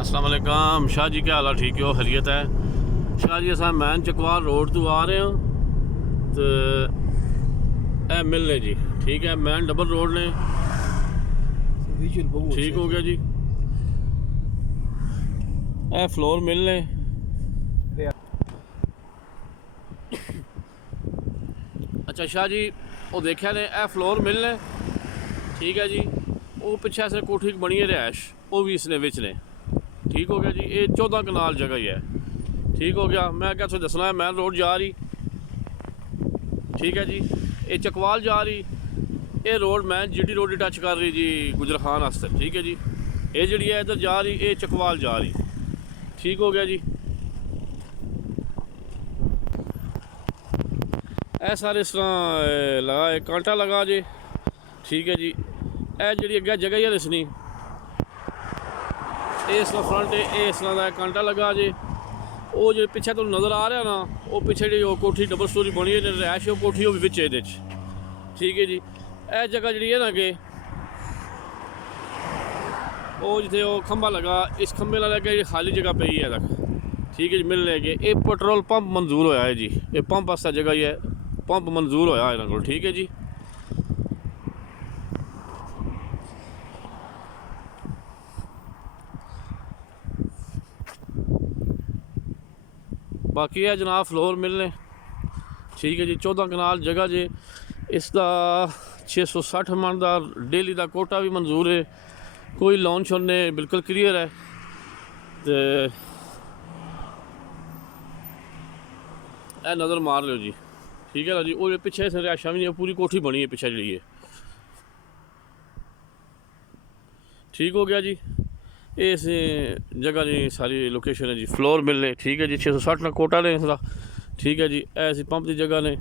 अस्सलाम वालेकुम शाह जी, क्या हाल है? ठीक हो, खैरियत है? शाह जी अस मैन चकवाल रोड तो आ रहे हो तो ए मिलने जी, ठीक है। मैन डबल रोड ने ठीक हो गया जी। ए फ्लोर मिलने अच्छा शाह जी, वो देखा ने ए फ्लोर मिलने ठीक है जी। वो पिछे से कोठी बनी है रिहायश, वो भी इसने विच ने ठीक हो गया जी। ये 14 कनाल जगह ही है, ठीक हो गया। मैं क्या तुझे दसना है, मैन रोड जा रही ठीक है जी। ये चकवाल जा रही, ये road man GT road touch कर रही जी गुजर खान वास्ते, ठीक है जी। ये जी है इधर जा रही, ये चकवाल जा रही, ठीक हो गया जी। ए सारे इस तरह लगा, एक कांटा लगा जी, ठीक है जी। ए जी अगे जगह ही है दसनी, इस फ्रंट इस तरह का कांटा लगा जी। वो जो पिछे तुम नज़र आ रहा ना, वो पिछे जी कोठी डबल स्टोरी बनी है रैश, वो कोठी वो भी बिच ये ठीक है जी। यह जगह जी है ना कि वो जिथे वो खंबा लगा, इस खंबे ला लगे खाली जगह पई है तक, ठीक है जी। मिलने के ये पेट्रोल पंप मंजूर होया है जी, ये पंप वास्ते जगह ही है, पंप मंजूर होया इन्होंने को, ठीक है जी। बाकी है जनाब फ्लोर मिलने, ठीक है जी। 14 कनाल जगह जे, इसका 660 मन का डेली का कोटा भी मंजूर है, कोई लोन शोन ने बिल्कुल क्लीयर है। तो ए नज़र मार लो जी, ठीक है ना जी। वो पिछे से रिहायशा भी नहीं, पूरी कोठी बनी है पिछे जी, ठीक हो गया जी। इस जगह जी सारी लोकेशन है जी, फ्लोर मिलने, ठीक है जी। 660 ना कोटा ने इसका, ठीक है जी। ऐसी पंप की जगह ने